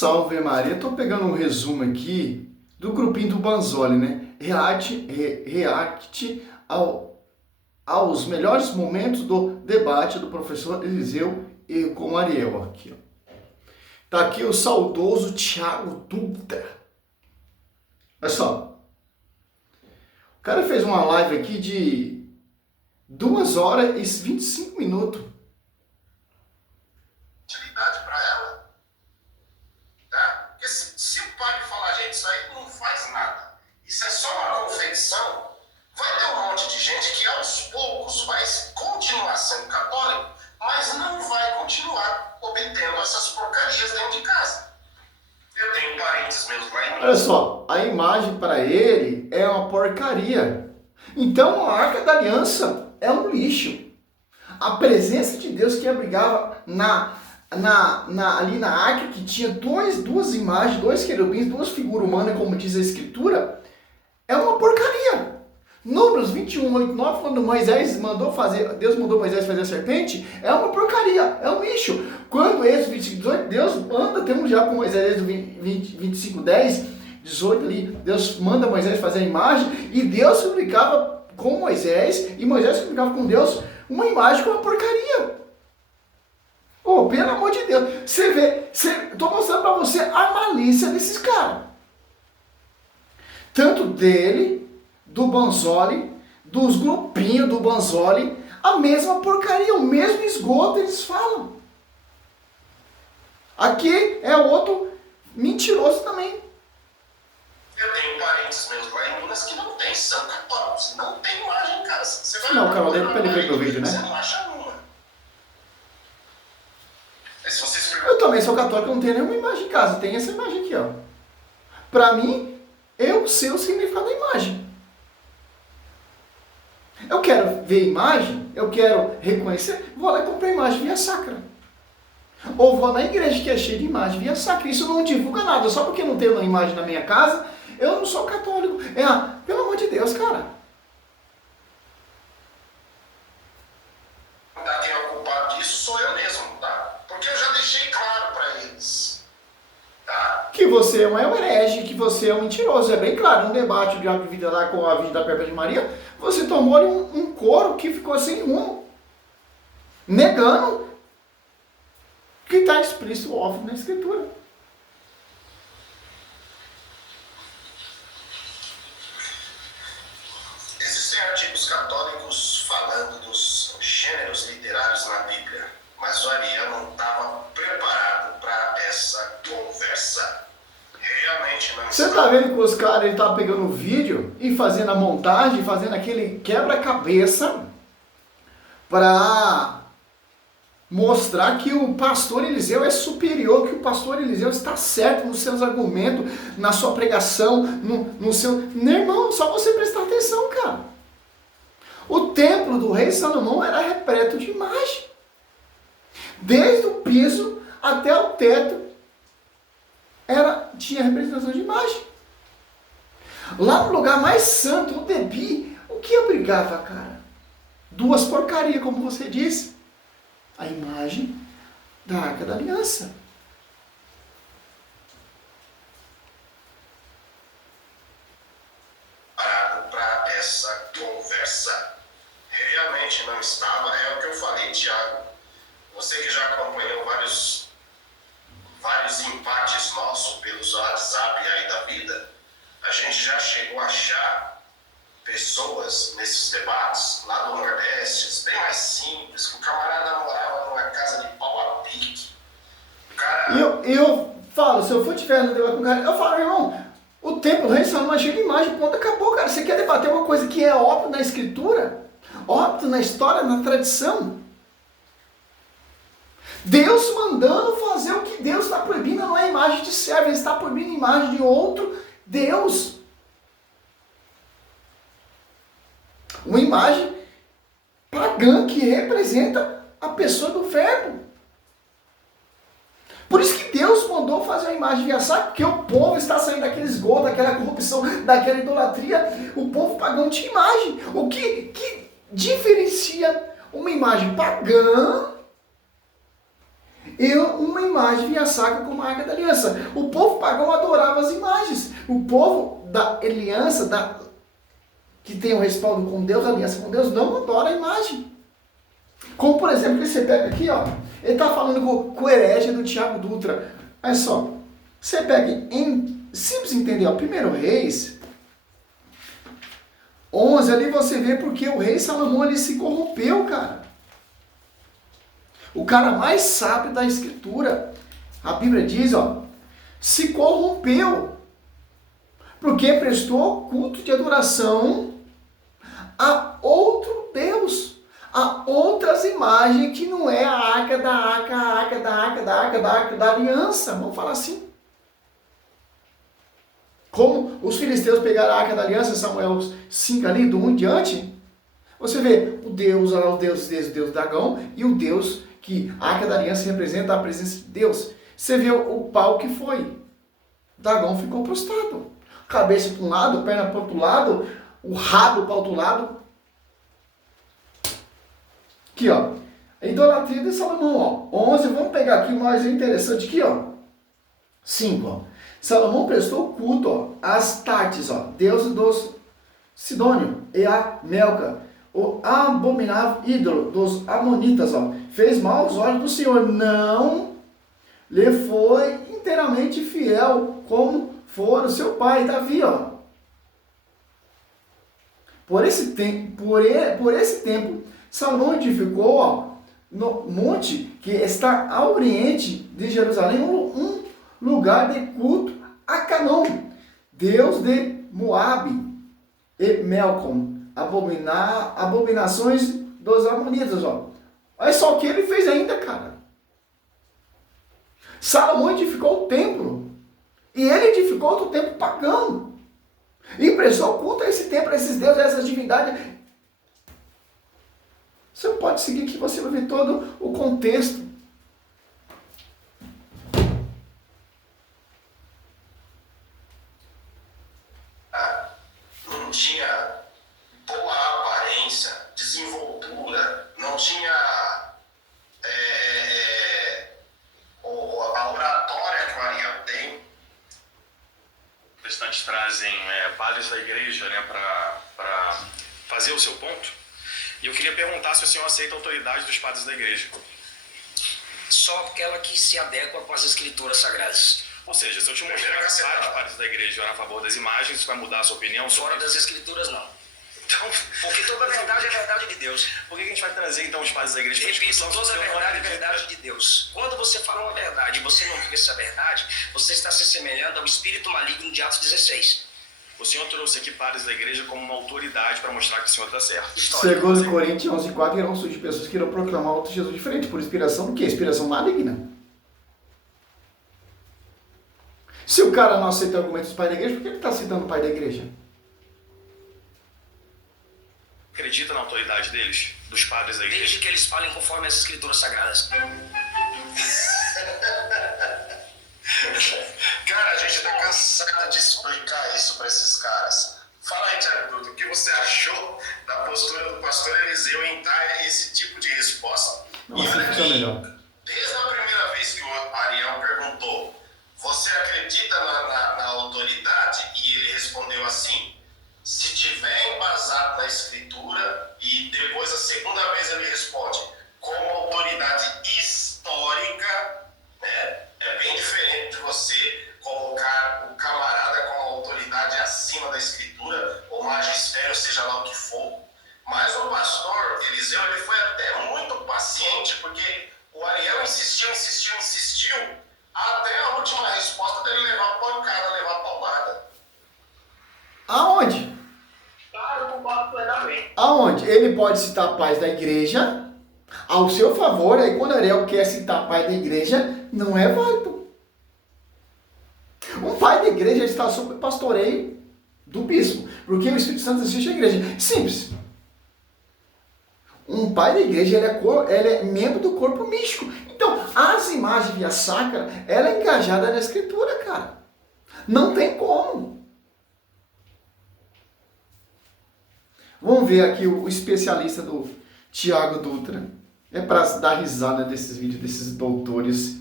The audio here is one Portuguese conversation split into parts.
Salve Maria, tô pegando um resumo aqui do grupinho do Banzoli, né? React aos melhores momentos do debate do professor Eliseu e com Ariel aqui, ó. Tá aqui o saudoso Thiago Dutra. Olha só. O cara fez uma live aqui de 2 horas e 25 minutos. Utilidade para ela. Tá? Porque se o padre falar, gente, isso aí não faz nada, isso é só uma confecção, vai ter um monte de gente que aos poucos vai continuar sendo católico, mas não vai continuar obtendo essas porcarias dentro de casa. Eu tenho parentes meus lá em... Olha só, a imagem para ele é uma porcaria. Então a Arca da Aliança é um lixo. A presença de Deus que abrigava ali na arca, que tinha duas imagens, 2 querubins, 2 figuras humanas, como diz a Escritura, é uma porcaria. Números 21, 8, 9, quando Deus mandou Moisés fazer a serpente, é uma porcaria, é um lixo. Quando Êxodo 25, 18, Deus manda, temos já com Moisés, Êxodo 25, 10, 18 ali, Deus manda Moisés fazer a imagem, e Deus publicava com Moisés, e Moisés publicava com Deus uma imagem com uma porcaria. Oh, pelo amor de Deus, você vê, estou mostrando para você a malícia desses caras. Tanto dele, do Banzoli, dos grupinhos do Banzoli, a mesma porcaria, o mesmo esgoto eles falam. Aqui é outro mentiroso também. Eu tenho parentes meus lá em Minas que não tem, são católicos, não tem imagem em casa. Você vai Não, o canal dele para ele ver meu vídeo, né? Você não acha uma. Mas se vocês Eu também sou católico, eu não tenho nenhuma imagem em casa, tem essa imagem aqui, ó. Para mim, eu sei o significado da imagem. Eu quero ver imagem, eu quero reconhecer, vou lá e comprar imagem via sacra. Ou vou na igreja que é cheia de imagem via sacra. Isso não divulga nada, só porque não tem uma imagem na minha casa, eu não sou católico. Pelo amor de Deus, cara. quem é o culpado disso sou eu mesmo, tá? Porque eu já deixei claro para eles, tá? Que você é um herege, que você é um mentiroso. É bem claro, no debate do Diabo de Vida lá com a Virgem da Perpétua de Maria, você tomou ali um coro que ficou sem rumo, negando que está explícito óbvio na Escritura. Existem artigos católicos falando dos gêneros literários na Bíblia, mas o Ariel não estava preparado para essa conversa. Realmente não. Você tá vendo que os caras ele tá pegando o vídeo e fazendo a montagem, fazendo aquele quebra-cabeça para mostrar que o pastor Eliseu é superior, que o pastor Eliseu está certo nos seus argumentos, na sua pregação, no seu... Meu irmão, só você prestar atenção, cara. O templo do rei Salomão era repleto de imagem. Desde o piso até o teto tinha representação de imagem. Lá no lugar mais santo, o Debi, o que abrigava, cara? 2 porcarias, como você disse. A imagem da Arca da Aliança. Para essa conversa. Realmente não estava. É o que eu falei, Thiago. Você que já acompanhou vários empates nossos pelos WhatsApp aí da vida, a gente já chegou a achar pessoas nesses debates lá do Nordeste, bem mais simples, que o camarada morava numa casa de pau a pique. O cara... Eu falo, se eu for tiver no debate com o cara, eu falo, irmão, o templo do rei Salomão é cheio de imagem, ponto, acabou, cara. Você quer debater uma coisa que é óbvio na Escritura, óbvio na história, na tradição? Deus mandando fazer o que Deus está proibindo, não é imagem de servo, Ele está proibindo a imagem de outro Deus. Uma imagem pagã que representa a pessoa do verbo. Por isso que Deus mandou fazer a imagem via sacra, porque o povo está saindo daquele esgoto, daquela corrupção, daquela idolatria. O povo pagão tinha imagem. O que diferencia uma imagem pagã e uma imagem via sacra como a Arca da Aliança. O povo pagão adorava as imagens. O povo da aliança, que tem o respaldo com Deus, a aliança com Deus, não adora a imagem. Como, por exemplo, que você pega aqui, ó, ele está falando com o herege do Tiago Dutra. Olha só, você pega simples entender, ó, 1 Reis 11, ali você vê porque o rei Salomão ele se corrompeu, cara. O cara mais sábio da escritura, a Bíblia diz, ó, se corrompeu, porque prestou culto de adoração a outro Deus, a outras imagens que não é a arca da aliança, vamos falar assim. Como os filisteus pegaram a arca da aliança, Samuel 5 ali, do 1 em diante, você vê o Deus, o Deus Dagão, e o Deus que a arca da aliança representa a presença de Deus. Você vê o pau que foi. Dagão ficou prostrado. Cabeça para um lado, perna para o outro lado, o rabo para o outro lado. Aqui, ó. A idolatria de Salomão, ó. 11, vamos pegar aqui o mais interessante aqui, ó. 5, ó. Salomão prestou culto, ó, às Tartes, ó, deus dos Sidônio, e a Melca, o abominável ídolo dos Amonitas, ó, fez mal aos olhos do Senhor, não lhe foi inteiramente fiel, como fora o seu pai Davi, ó. Por esse tempo, Salomão edificou, ó, no monte que está ao oriente de Jerusalém, um lugar de culto a Canão, deus de Moabe, e Melcom, abominações dos Amonitas, ó. Olha só o que ele fez ainda, cara. Salomão edificou o templo, e ele edificou outro templo pagão, e prestou culto a esse templo, a esses deuses, a essas divindades. Você pode seguir que você vai ver todo o contexto. Não tinha boa aparência, desenvoltura, não tinha a oratória que o Ariel tem. Os protestantes trazem padres da igreja, né, para fazer o seu ponto. E eu queria perguntar se o senhor aceita a autoridade dos padres da igreja. Só aquela que se adequa com as escrituras sagradas. Ou seja, se eu te mostrar que vários padres da igreja eram a favor das imagens, isso vai mudar a sua opinião? Fora das escrituras, não. Então, porque toda verdade é verdade de Deus. Por que a gente vai trazer então os padres da igreja para Repito, discussão? toda verdade é verdade de Deus. Quando você fala uma verdade e você não vive essa verdade, você está se assemelhando ao espírito maligno de Atos 16. O senhor trouxe aqui padres da igreja como uma autoridade para mostrar que o senhor está certo. Segundo Coríntios 11:4, irão surgir pessoas que irão proclamar outro Jesus diferente, por inspiração do quê? Inspiração maligna. Se o cara não aceita argumentos dos pais da igreja, por que ele está citando o pai da igreja? Acredita na autoridade deles? Dos padres da igreja? Desde que eles falem conforme as escrituras sagradas. Cara, a gente tá cansado de explicar isso para esses caras. Fala aí, Thiago Dutra, o que você achou da postura do pastor Eliseu em dar esse tipo de resposta? Nossa, fica melhor. Desde a primeira vez que o Ariel perguntou, você acredita na autoridade? E ele respondeu assim, se tiver embasado na escritura, e depois a segunda vez ele responde, como autoridade histórica, né? É bem diferente de você colocar o camarada como autoridade acima da escritura, ou magistério, seja lá o que for. Mas o pastor Eliseu, ele foi até muito paciente, porque o Ariel insistiu, até a última resposta dele levar pancada, levar palmada. Aonde? Claro, eu concordo plenamente. Aonde? Ele pode citar pais da igreja ao seu favor, aí quando Ariel quer citar pai da igreja, não é válido. Um pai da igreja está sob o pastoreio do bispo, porque o Espírito Santo assiste a igreja. Simples. Um pai da igreja, ele é membro do corpo místico. Então, as imagens via sacra, ela é engajada na escritura, cara. Não tem como. Vamos ver aqui o especialista do Tiago Dutra. É pra dar risada desses vídeos, desses doutores.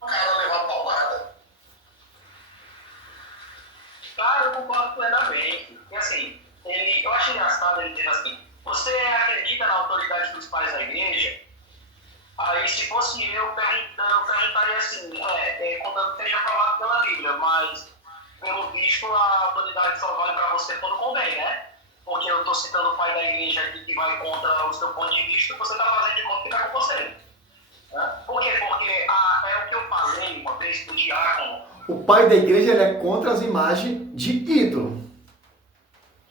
O cara levar paulada. Claro, eu concordo plenamente. E assim, eu acho engraçado ele dizer assim, você acredita na autoridade dos pais da igreja? Aí, se fosse eu perguntaria assim, contanto que seja falado pela Bíblia, mas, pelo visto, a autoridade só vale para você quando convém, né? Porque eu estou citando o pai da igreja aqui que vai contra o seu ponto de vista, você está fazendo de conta que está com você. Né? Por quê? Porque é o que eu falei uma vez pro diácono. O pai da igreja ele é contra as imagens de ídolo,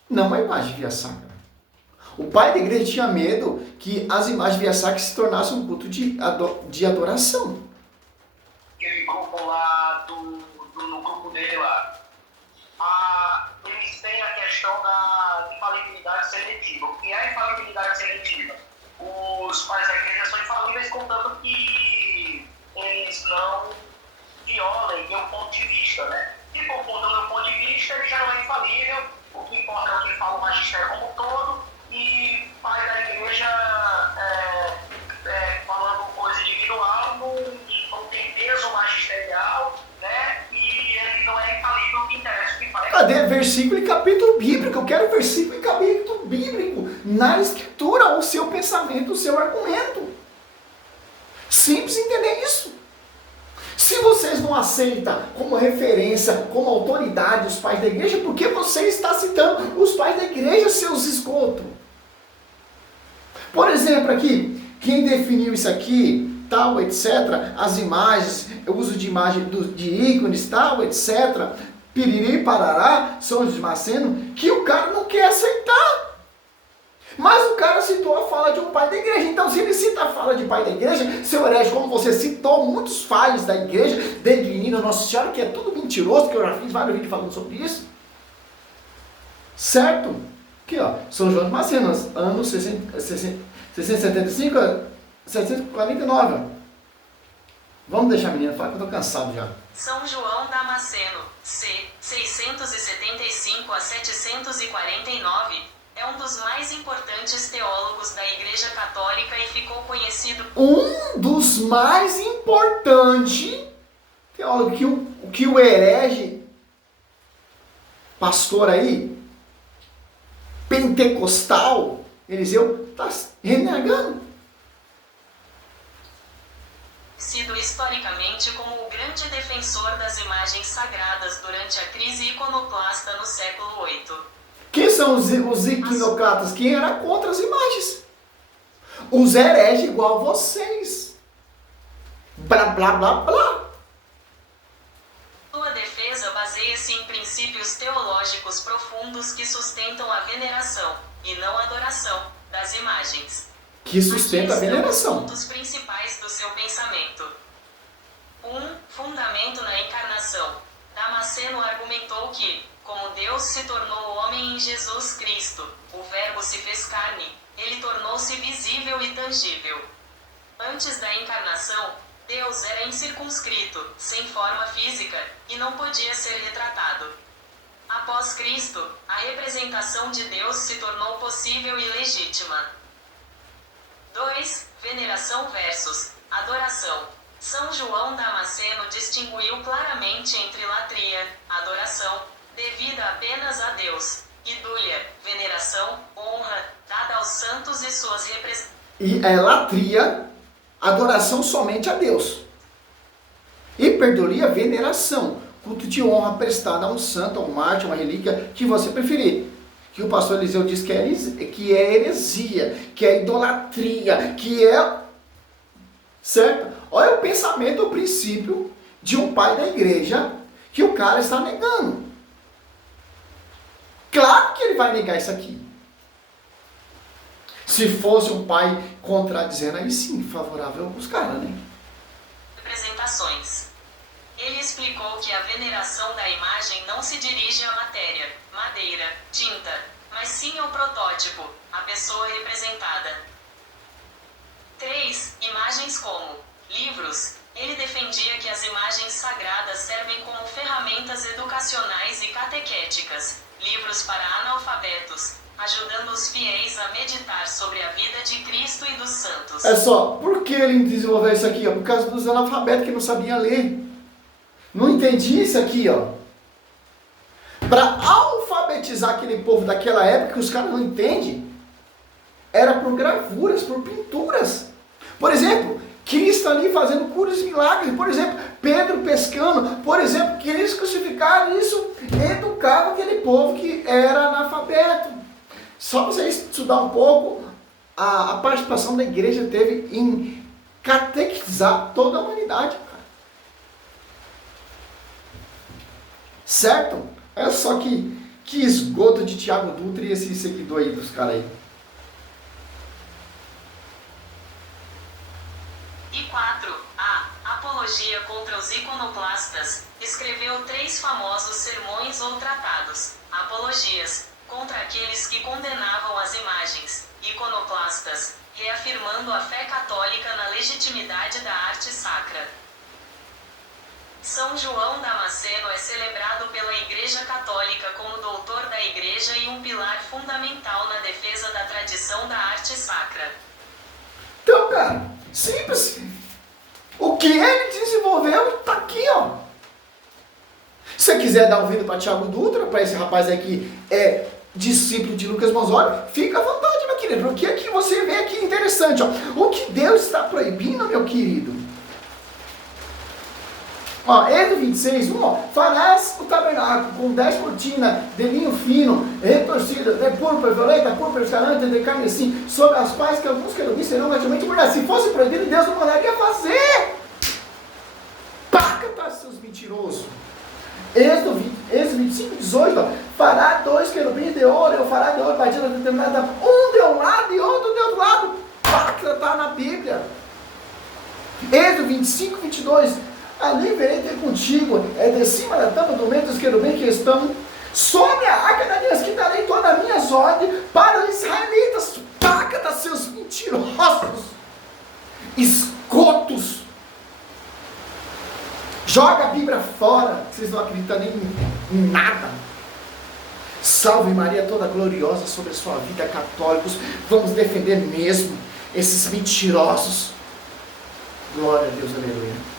não a imagem via sacra. O pai da igreja tinha medo que as imagens via sacra se tornassem um culto de adoração. Aquele grupo lá, no grupo dele lá, eles têm a questão da infalibilidade seletiva. O que é a infalibilidade seletiva? Os pais da igreja são infalíveis, contanto que eles não violem meu ponto de vista, né? Se for contra o meu ponto de vista, ele já não é infalível. O que importa é o que fala o magistério como um todo. E pai da igreja falando coisa individual não tem peso magisterial, né? E ele não é infalível, o que interessa o que fala. Cadê versículo e capítulo bíblico? Eu quero versículo e capítulo bíblico na escritura, o seu pensamento, o seu argumento. Simples entender isso. Se vocês não aceitam como referência, como autoridade os pais da igreja, por que você está citando os pais da igreja, seus esgotos? Por exemplo, aqui, quem definiu isso aqui, tal, etc., as imagens, o uso de imagem de ícones, tal, etc., piriri, parará, São Damasceno, que o cara não quer aceitar. Mas o cara citou a fala de um pai da igreja. Então, se ele cita a fala de pai da igreja, seu herege, como você citou muitos falhos da igreja, desde menino, Nossa Senhora, que é tudo mentiroso, que eu já fiz vários vídeos falando sobre isso. Certo? Aqui, ó, São João Damasceno, anos 675 a 749. Vamos deixar a menina falar que eu estou cansado já. São João Damasceno, c. 675 a 749, é um dos mais importantes teólogos da Igreja Católica e ficou conhecido... Um dos mais importantes teólogos que o herege, pastor aí, pentecostal, Eliseu, está renegando. Sido historicamente como o grande defensor das imagens sagradas durante a crise iconoclasta no século VIII. Quem são os iconoclastas? Quem era contra as imagens? Os hereges igual a vocês. Blá, blá, blá, blá. Sua defesa baseia-se em princípios teológicos profundos que sustentam a veneração, e não a adoração, das imagens. Que sustenta a veneração. Os pontos principais do seu pensamento. 1. Fundamento na encarnação. Damasceno argumentou que, como Deus se tornou homem em Jesus Cristo, o Verbo se fez carne, ele tornou-se visível e tangível. Antes da encarnação, Deus era incircunscrito, sem forma física, e não podia ser retratado. Após Cristo, a representação de Deus se tornou possível e legítima. 2. Veneração versus adoração. São João Damasceno distinguiu claramente entre latria, adoração, devida apenas a Deus, e dúlia, veneração, honra, dada aos santos e suas representantes. E é latria, adoração somente a Deus. Hiperdulia, veneração, culto de honra prestada a um santo, a um mártir, uma relíquia, que você preferir. Que o pastor Eliseu diz que é heresia, que é idolatria, que é... Certo? Olha o pensamento, o princípio de um pai da igreja que o cara está negando. Claro que ele vai negar isso aqui. Se fosse um pai contradizendo, aí sim, favorável aos caras, né? Representações. Ele explicou que a veneração da imagem não se dirige à matéria, madeira, tinta, mas sim ao protótipo, a pessoa representada. 3. Imagens como livros. Ele defendia que as imagens sagradas servem como ferramentas educacionais e catequéticas, livros para analfabetos, ajudando os fiéis a meditar sobre a vida de Cristo e dos santos. É só, por que ele desenvolveu isso aqui? Ó? Por causa dos analfabetos que não sabiam ler. Não entendia isso aqui, ó. Para alfabetizar aquele povo daquela época que os caras não entendem, era por gravuras, por pinturas. Por exemplo, Cristo ali fazendo curas e milagres. Por exemplo, Pedro pescando. Por exemplo, que eles crucificaram, isso educava aquele povo que era analfabeto. Só para vocês estudar um pouco, a participação da igreja teve em catequizar toda a humanidade. Certo? Olha só que esgoto de Tiago Dutra e esse seguidor aí dos caras aí. E 4. A Apologia contra os Iconoclastas. Escreveu 3 famosos sermões ou tratados. Apologias contra aqueles que condenavam as imagens. Iconoclastas, reafirmando a fé católica na legitimidade da arte sacra. São João Damasceno é celebrado pela Igreja Católica como doutor da Igreja e um pilar fundamental na defesa da tradição da arte sacra. Então, cara, simples. O que ele desenvolveu está aqui, ó. Se você quiser dar um ouvido para Tiago Dutra, para esse rapaz aí que é discípulo de Lucas Mosório, fica à vontade, meu querido. Porque aqui você vê aqui interessante, ó. O que Deus está proibindo, meu querido? Ó, Êxodo 26, 1, ó. Farás o tabernáculo com 10 cortinas de linho fino, retorcidas, de púrpura, violeta, púrpura, escarlate, de carmesim, sobre as quais que alguns querubins serão relativamente bordados. Se fosse proibido, Deus não mandaria fazer. Paca, seus mentirosos. Êxodo 25, 18, ó. Fará 2 querubins de ouro, eu fará de ouro partida determinada, um de um lado e outro de outro lado. Paca, está na Bíblia. Êxodo 25, 22. Ali verei ter contigo, é de cima da tampa do meio dos querubins que estão sobre a arca da aliança, que darei todas as minhas ordens para os israelitas. Paca, seus mentirosos, esgotos. Joga a Bíblia fora, vocês não acreditam nem em nada. Salve Maria toda gloriosa sobre a sua vida, católicos. Vamos defender mesmo esses mentirosos. Glória a Deus, aleluia.